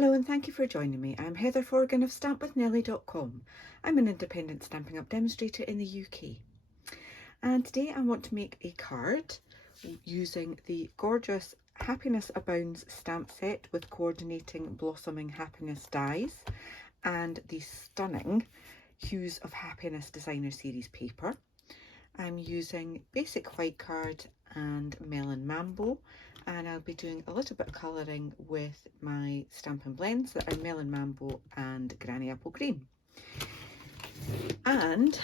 Hello and thank you for joining me. I'm Heather Forgan of stampwithnellie.com. I'm an independent Stampin' Up demonstrator in the UK. And today I want to make a card using the gorgeous Happiness Abounds stamp set with coordinating blossoming happiness dies and the stunning Hues of Happiness designer series paper. I'm using basic white card and melon mambo, and I'll be doing a little bit of colouring with my Stampin' Blends that are melon mambo and granny apple green. And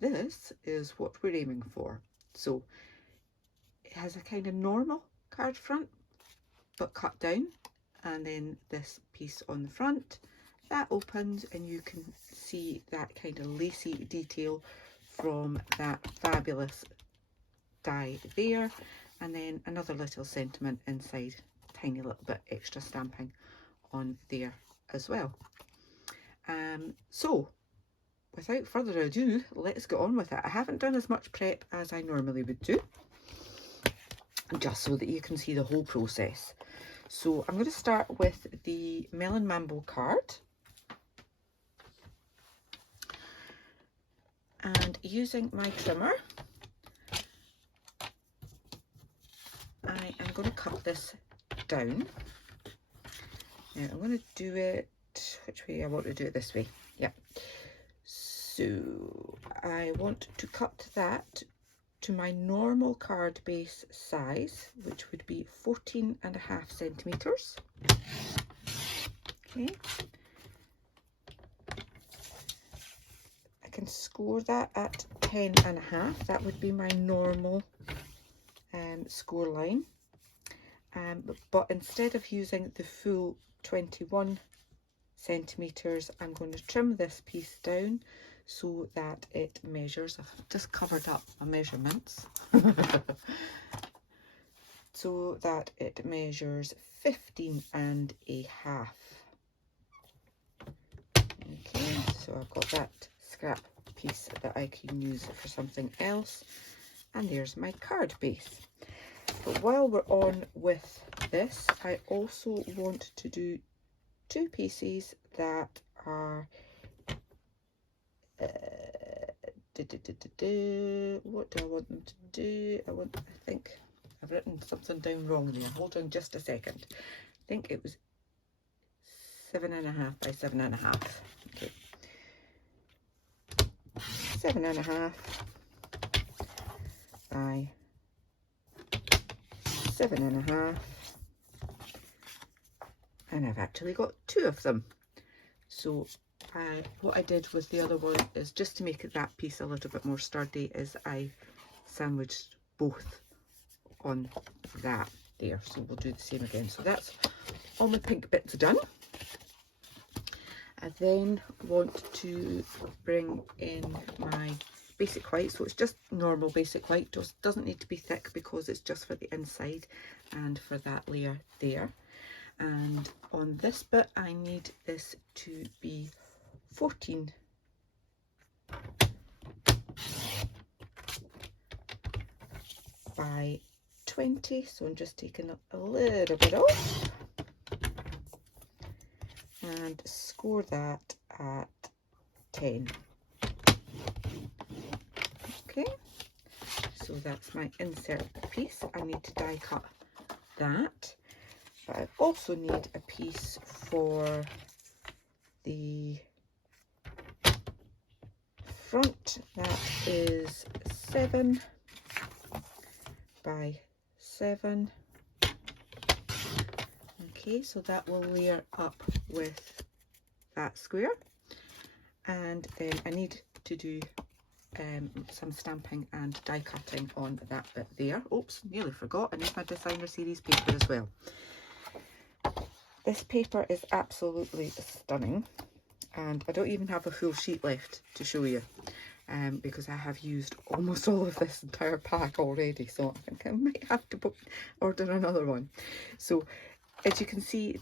this is what we're aiming for. So it has a kind of normal card front but cut down, and then this piece on the front that opens and you can see that kind of lacy detail from that fabulous die there, and then another little sentiment inside, tiny little bit extra stamping on there as well. So without further ado, let's get on with it. I haven't done as much prep as I normally would do, just so that you can see the whole process. So I'm going to start with the Melon Mambo card, and using my trimmer I am going to cut this down. Now I'm going to do it, which way? I want to do it this way. Yeah. So I want to cut that to my normal card base size, which would be 14.5 centimetres. Okay. I can score that at 10.5. That would be my normal score line. But instead of using the full 21 centimetres, I'm going to trim this piece down so that it measures, I've just covered up my measurements, so that it measures 15.5. Okay, so I've got that scrap piece that I can use for something else, and there's my card base. But while we're on with this, I also want to do two pieces that are what do I want them to do? I think I've written something down wrong there. Hold on just a second. I think it was 7.5 by 7.5. Okay, 7.5 by 7.5, and I've actually got two of them. So what I did with the other one is, just to make that piece a little bit more sturdy, is I sandwiched both on that there. So we'll do the same again. So that's all my pink bits done. I then want to bring in my basic white, so it's just normal basic white, just doesn't need to be thick because it's just for the inside and for that layer there. And on this bit I need this to be 14 by 20, so I'm just taking a little bit off and score that at 10. Okay, so that's my insert piece. I need to die cut that, but I also need a piece for the front that is 7 by 7. Okay, so that will layer up with that square, and then I need to do some stamping and die cutting on that bit there. Oops, nearly forgot, I need my designer series paper as well. This paper is absolutely stunning, and I don't even have a full sheet left to show you, because I have used almost all of this entire pack already, so I think I might have to order another one. So as you can see,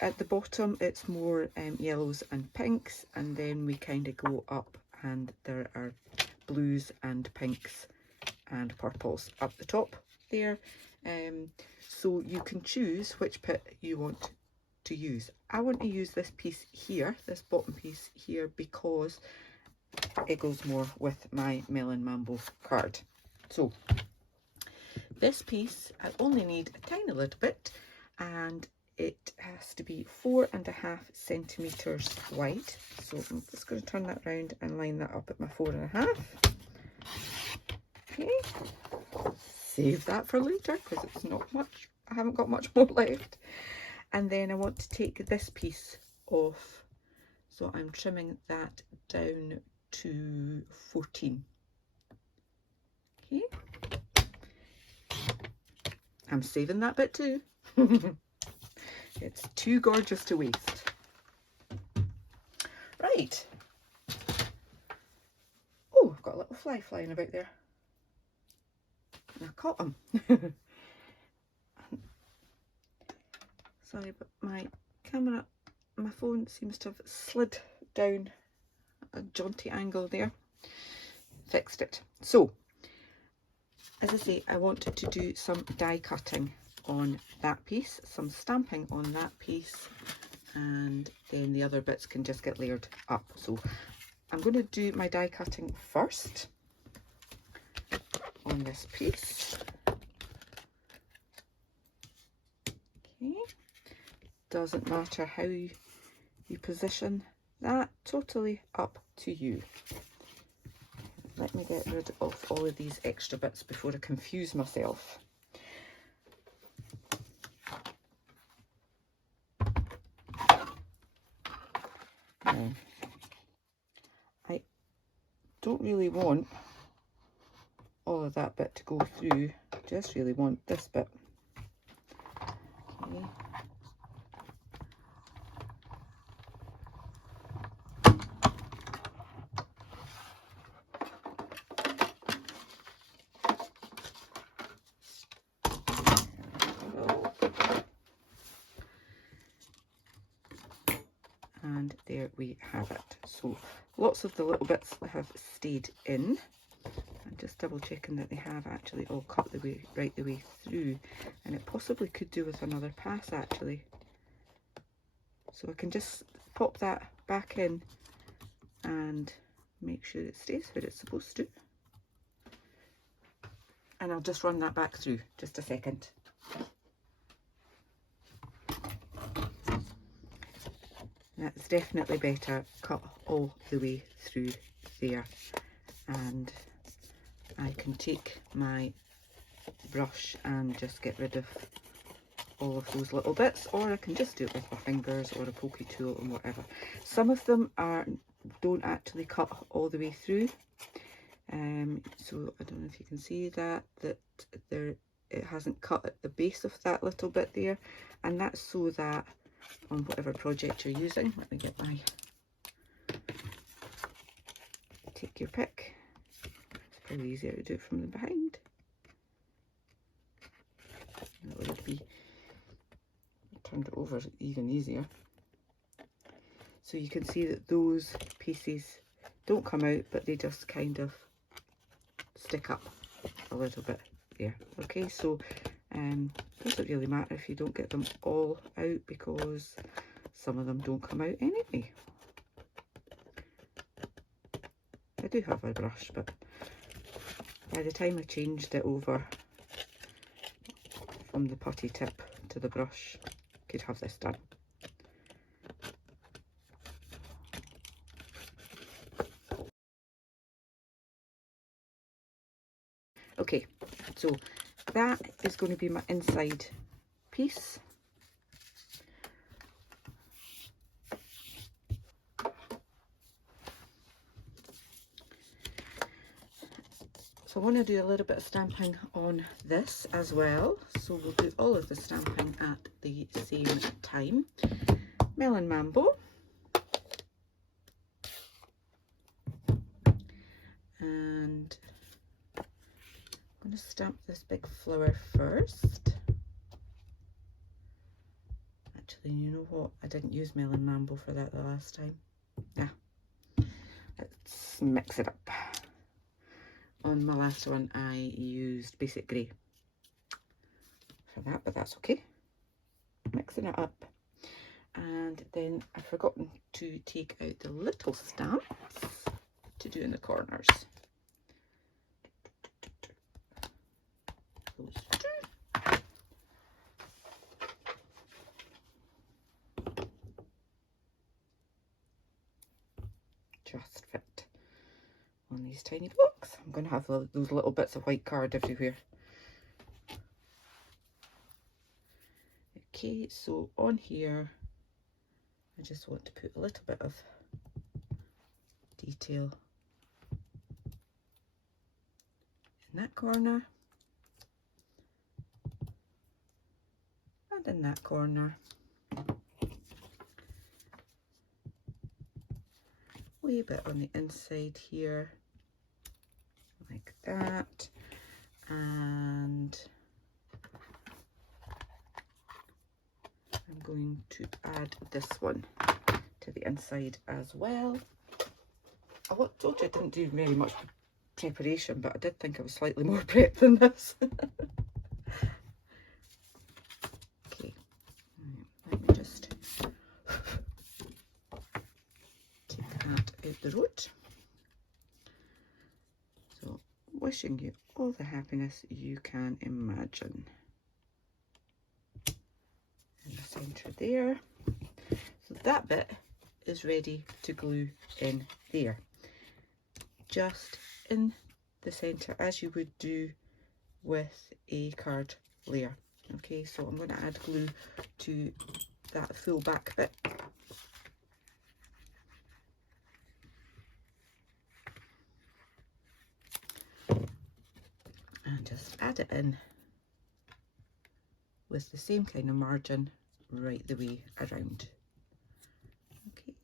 at the bottom it's more yellows and pinks, and then we kind of go up and there are blues and pinks and purples up the top there. So you can choose which bit you want to use. I want to use this piece here, this bottom piece here, because it goes more with my Melon Mambo card. So this piece, I only need a tiny little bit, and it has to be 4.5 centimeters wide. So I'm just going to turn that around and line that up at my 4.5. Okay, save that for later because it's not much. I haven't got much more left. And then I want to take this piece off, so I'm trimming that down to 14. Okay, I'm saving that bit too. It's too gorgeous to waste. Right. Oh, I've got a little fly flying about there. And I caught him. Sorry, but my camera, my phone seems to have slid down a jaunty angle there. Fixed it. So, as I say, I wanted to do some die cutting on that piece, some stamping on that piece, and then the other bits can just get layered up. So I'm going to do my die cutting first on this piece. Okay, doesn't matter how you position that, totally up to you. Let me get rid of all of these extra bits before I confuse myself. Now, I don't really want all of that bit to go through, just really want this bit. Okay. And there we have it. So lots of the little bits have stayed in. I'm just double checking that they have actually all cut the way right the way through, and it possibly could do with another pass actually. So I can just pop that back in and make sure it stays where it's supposed to. And I'll just run that back through, just a second. That's definitely better, cut all the way through there. And I can take my brush and just get rid of all of those little bits, or I can just do it with my fingers or a pokey tool and whatever. Some of them don't actually cut all the way through, so I don't know if you can see that there it hasn't cut at the base of that little bit there, and that's so that on whatever project you're using, let me get my, take your pick, it's probably easier to do it from the behind. That would be, turned it over even easier. So you can see that those pieces don't come out, but they just kind of stick up a little bit there. Okay, so doesn't really matter if you don't get them all out, because some of them don't come out anyway. I do have a brush, but by the time I changed it over from the putty tip to the brush, I could have this done. Okay, so that is going to be my inside piece. So I want to do a little bit of stamping on this as well. So we'll do all of the stamping at the same time. Melon Mambo. And I'm going to stamp this big flower first. Actually, you know what? I didn't use Melon Mambo for that the last time. Yeah. Let's mix it up. On my last one, I used Basic Grey for that, but that's okay. Mixing it up. then I've forgotten to take out the little stamps to do in the corners. Those two. Just fit on these tiny blocks. I'm going to have those little bits of white card everywhere. Okay, so on here, I just want to put a little bit of detail in that corner and in that corner. Wee bit on the inside here, like that, and I'm going to add this one to the inside as well. I told you I didn't do very much preparation, but I did think I was slightly more prepped than this. Okay, let me just take that out the road. So, wishing you all the happiness you can imagine. In the centre there. So that bit is ready to glue in there. Just in the centre, as you would do with a card layer. Okay, so I'm going to add glue to that full back bit. And just add it in with the same kind of margin right the way around. Okay,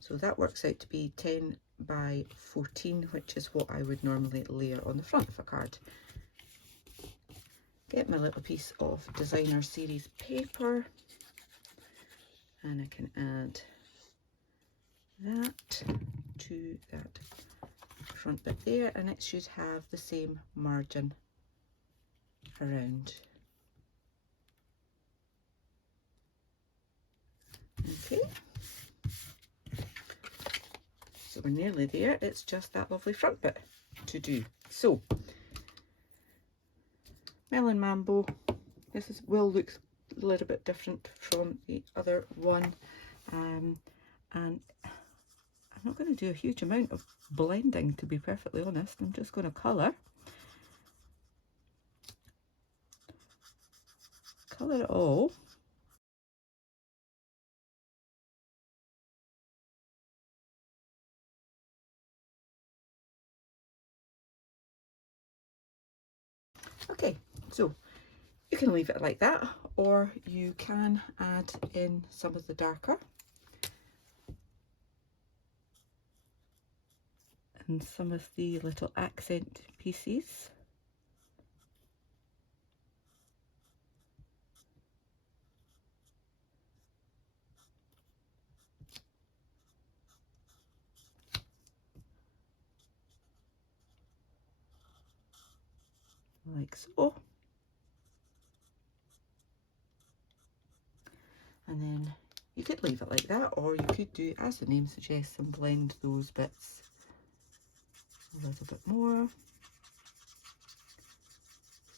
so that works out to be 10 by 14, which is what I would normally layer on the front of a card. Get my little piece of designer series paper, and I can add that to that front bit there, and it should have the same margin around. Okay, so we're nearly there. It's just that lovely front bit to do. So, Melon Mambo, will look a little bit different from the other one, and I'm not going to do a huge amount of blending, to be perfectly honest. I'm just going to colour it all. Okay, so you can leave it like that, or you can add in some of the darker and some of the little accent pieces. Like so. And then you could leave it like that, or you could do, as the name suggests, and blend those bits a little bit more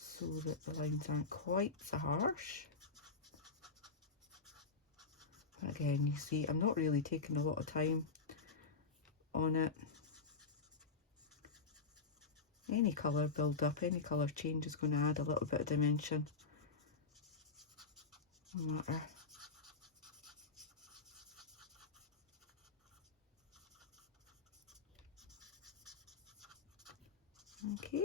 so that the lines aren't quite so harsh. But again, you see, I'm not really taking a lot of time on it. Any colour build up, any colour change is going to add a little bit of dimension. No matter. Okay,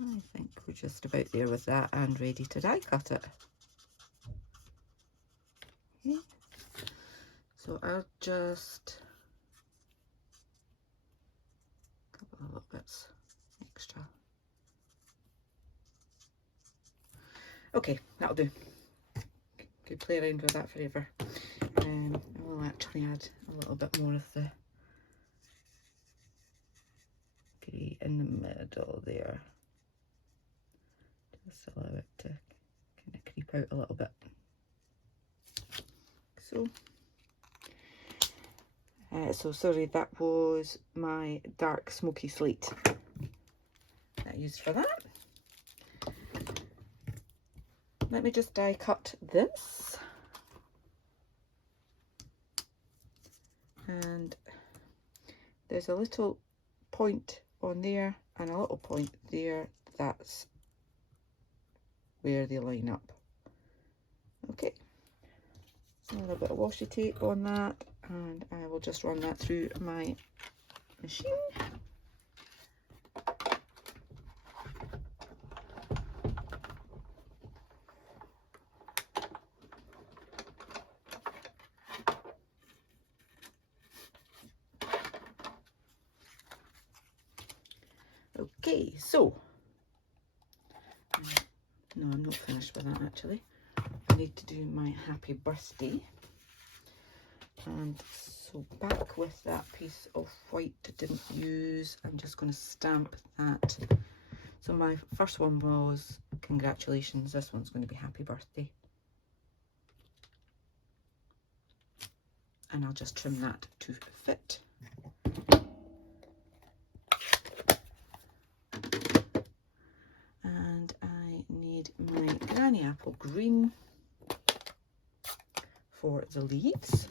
I think we're just about there with that and ready to die cut it. Okay, so I'll just a couple of little bits extra. Okay, that'll do. Could play around with that forever. I will actually add a little bit more of the grey in the middle there. Just allow it to kind of creep out a little bit. so. So sorry, that was my dark smoky slate that I used for that. Let me just die cut this. And there's a little point on there and a little point there. That's where they line up. Okay, a little bit of washi tape on that, and I will just run that through my machine. Okay, so no, I'm not finished with that actually. I need to do my happy birthday. And so back with that piece of white I didn't use, I'm just going to stamp that. So my first one was congratulations, this one's going to be happy birthday. And I'll just trim that to fit. And I need my granny apple green for the leaves.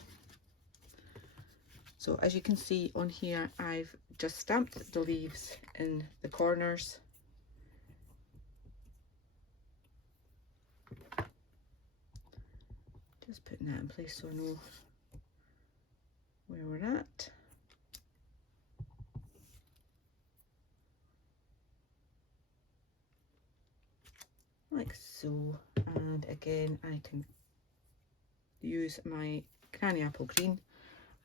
So as you can see on here, I've just stamped the leaves in the corners. Just putting that in place so I know where we're at. Like so. And again, I can use my granny apple green,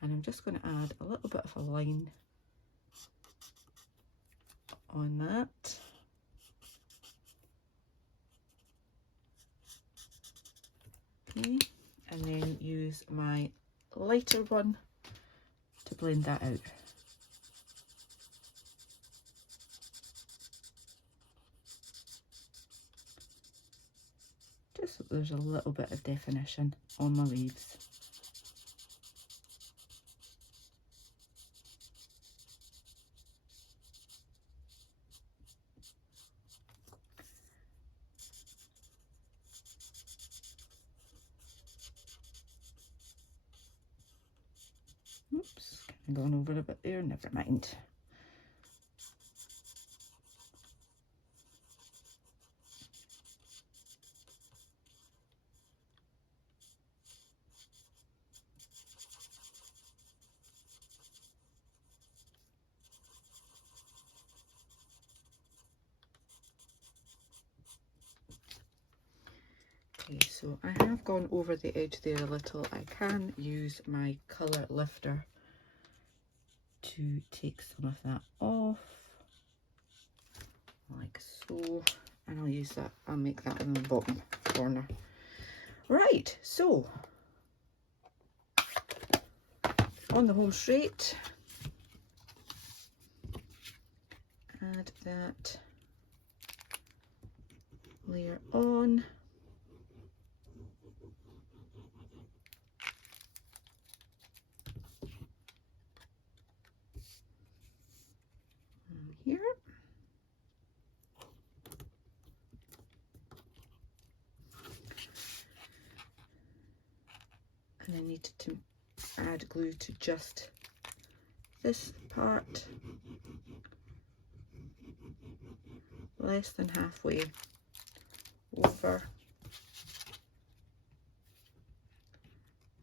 and I'm just going to add a little bit of a line on that. Okay, and then use my lighter one to blend that out. Just so there's a little bit of definition on my leaves. Oops, I'm going over a bit there, never mind. Okay, so I have gone over the edge there a little. I can use my colour lifter to take some of that off, like so, and I'll use that, I'll make that in the bottom corner. Right, so on the home straight, add that layer on. Here. And I need to add glue to just this part, less than halfway over,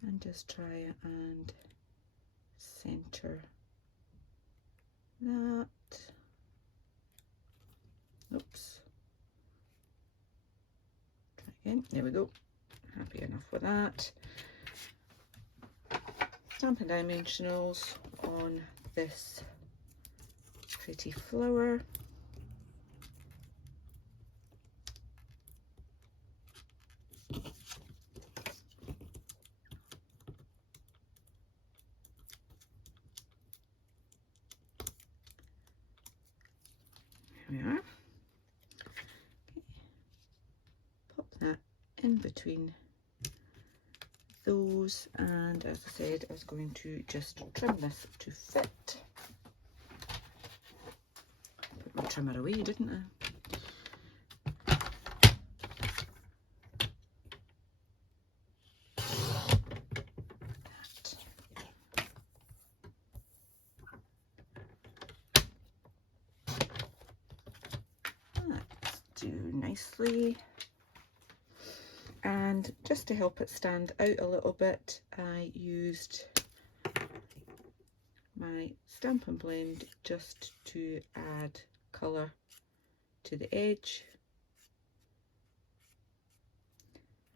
and just try and center that. Oops. Try again. There we go. Happy enough with that. Stampin' Dimensionals on this pretty flower. There we are. Okay. Pop that in between those, and as I said, I was going to just trim this to fit. Put my trimmer away, didn't I? Let's do nicely. And just to help it stand out a little bit, I used my Stampin' Blend just to add colour to the edge.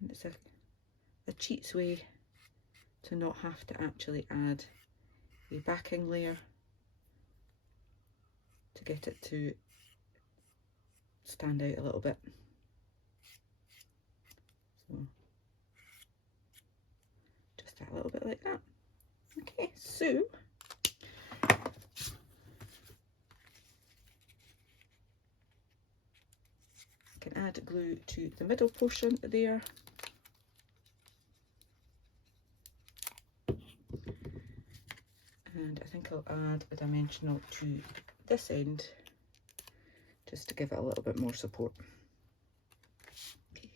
And it's a cheats way to not have to actually add a backing layer to get it to stand out a little bit. So just a little bit like that. Okay, so I can add glue to the middle portion there. And I think I'll add a dimensional to this end just to give it a little bit more support. Okay.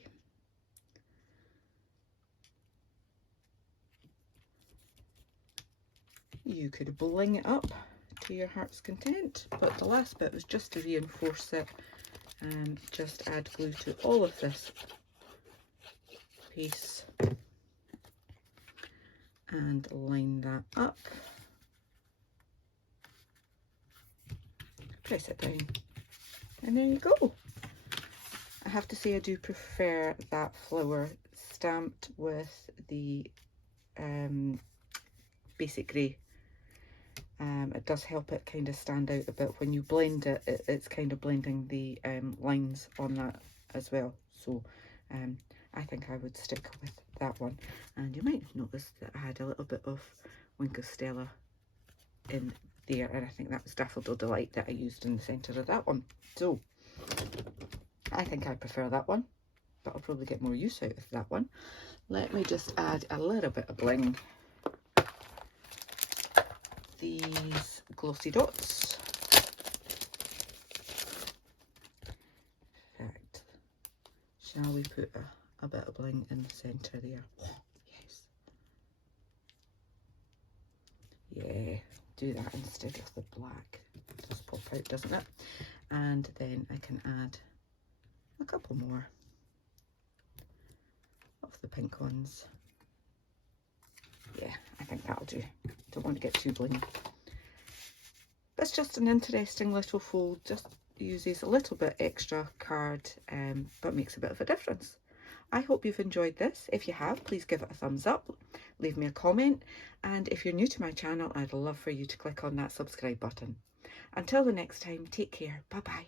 You could bling it up to your heart's content, but the last bit was just to reinforce it, and just add glue to all of this piece and line that up. Press it down, and there you go. I have to say I do prefer that flower stamped with the basic grey. It does help it kind of stand out a bit. When you blend it, it's kind of blending the lines on that as well. So I think I would stick with that one. And you might notice that I had a little bit of Wink of Stella in there, and I think that was Daffodil Delight that I used in the centre of that one. So I think I prefer that one, but I'll probably get more use out of that one. Let me just add a little bit of bling. These glossy dots. Perfect. Shall we put a bit of bling in the centre there? Yes. Yeah, do that instead of the black. It does pop out, doesn't it? And then I can add a couple more of the pink ones. Yeah, I think that'll do. Don't want to get too blingy. That's just an interesting little fold. Just uses a little bit extra card, but makes a bit of a difference. I hope you've enjoyed this. If you have, please give it a thumbs up, leave me a comment, and if you're new to my channel, I'd love for you to click on that subscribe button. Until the next time, take care. Bye bye.